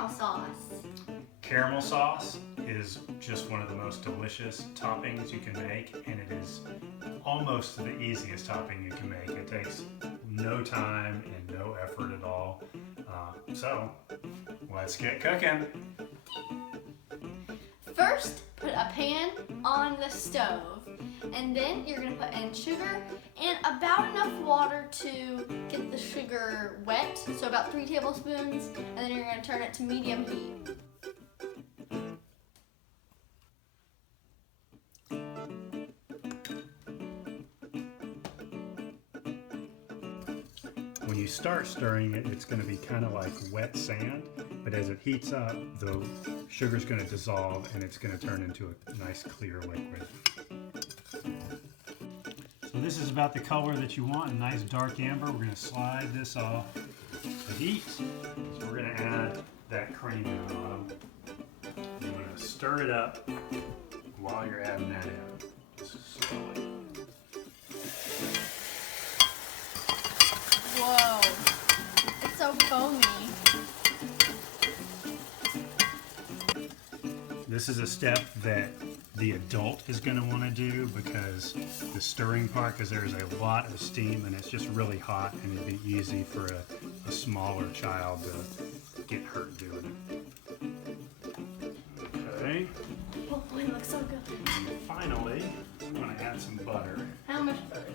caramel sauce? Caramel sauce is just one of the most delicious toppings you can make, and it is almost the easiest topping you can make. It takes no time and no effort at all. So let's get cooking. First, put a pan on the stove, and then you're going to put in sugar and about enough water to get the sugar wet, so about 3 tablespoons, and then you're going to turn it to medium heat. When you start stirring it, it's going to be kind of like wet sand, but as it heats up, the sugar's going to dissolve and it's going to turn into a nice clear liquid. So this is about the color that you want, a nice dark amber. We're going to slide this off the heat. So we're going to add that cream in the bottom. You want to stir it up while you're adding that in. Just slowly. Whoa, it's so foamy. This is a step that the adult is going to want to do because the stirring part, because there's a lot of steam and it's just really hot, and it'd be easy for a smaller child to get hurt doing it. Okay. Oh boy, it looks so good. And finally, I'm going to add some butter. How much butter?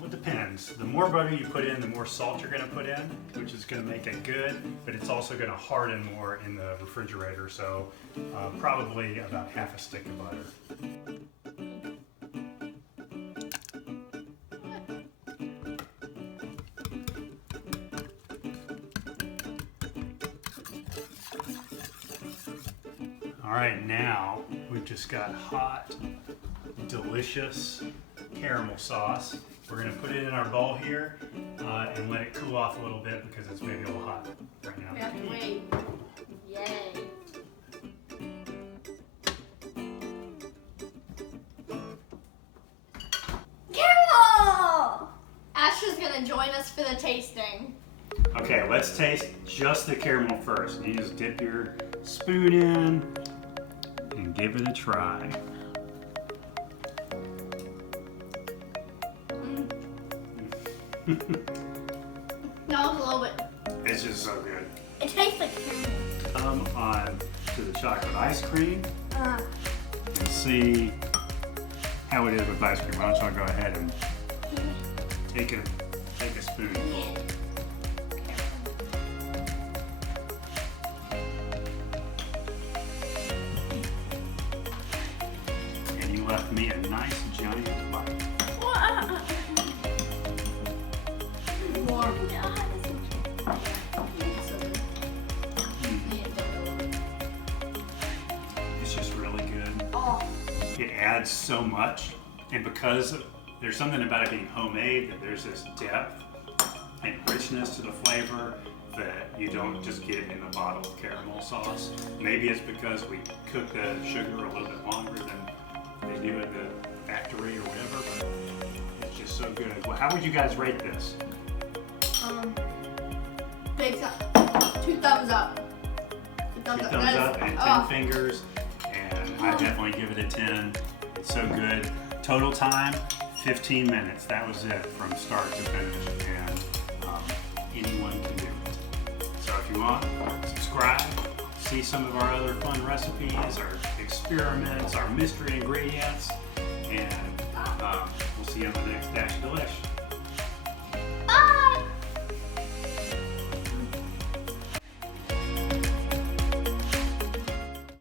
Well, it depends. The more butter you put in, the more salt you're going to put in, which is going to make it good, but it's also going to harden more in the refrigerator, so probably about half a stick of butter. All right, now we've just got hot, delicious caramel sauce. We're going to put it in our bowl here and let it cool off a little bit because it's maybe a little hot right now. We have to wait. Yay. Caramel! Asher's going to join us for the tasting. Okay, let's taste just the caramel first. You just dip your spoon in and give it a try. That was a little bit. It's just so good. It tastes like caramel. Come on to the chocolate ice cream and see how it is with ice cream. Why don't y'all go ahead and take a spoon. And you left me a nice giant bite. More. It's just really good. Oh. It adds so much, and because there's something about it being homemade, that there's this depth and richness to the flavor that you don't just get in the bottle of caramel sauce. Maybe it's because we cook the sugar a little bit longer than they do at the factory or whatever, but it's just so good. Well, how would you guys rate this? Big thumbs. 2 thumbs up. 2 thumbs Two up. thumbs up and 10 Oh. fingers, and I definitely give it a 10. It's so good. Total time, 15 minutes. That was it from start to finish, and anyone can do it. So if you want, subscribe, see some of our other fun recipes, our experiments, our mystery ingredients, and we'll see you on the next Dash Delish.